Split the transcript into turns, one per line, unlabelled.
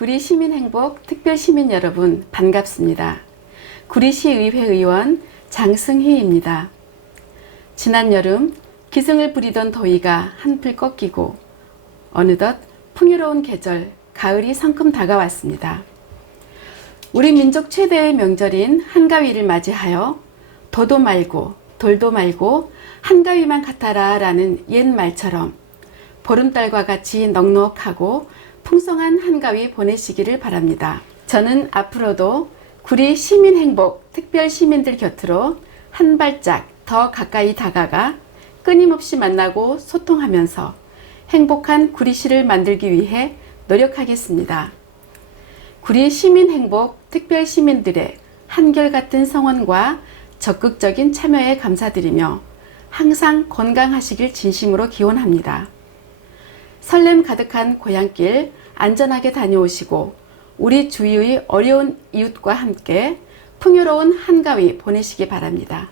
구리 시민행복 특별 시민 여러분 반갑습니다. 구리시의회 의원 장승희입니다. 지난 여름 기승을 부리던 더위가 한풀 꺾이고 어느덧 풍요로운 계절 가을이 성큼 다가왔습니다. 우리 민족 최대의 명절인 한가위를 맞이하여 도도 말고 돌도 말고 한가위만 같아라 라는 옛 말처럼 보름달과 같이 넉넉하고 풍성한 한가위 보내시기를 바랍니다. 저는 앞으로도 구리 시민 행복 특별 시민들 곁으로 한 발짝 더 가까이 다가가 끊임없이 만나고 소통하면서 행복한 구리시를 만들기 위해 노력하겠습니다. 구리 시민 행복 특별 시민들의 한결같은 성원과 적극적인 참여에 감사드리며 항상 건강하시길 진심으로 기원합니다. 설렘 가득한 고향길 안전하게 다녀오시고 우리 주위의 어려운 이웃과 함께 풍요로운 한가위 보내시기 바랍니다.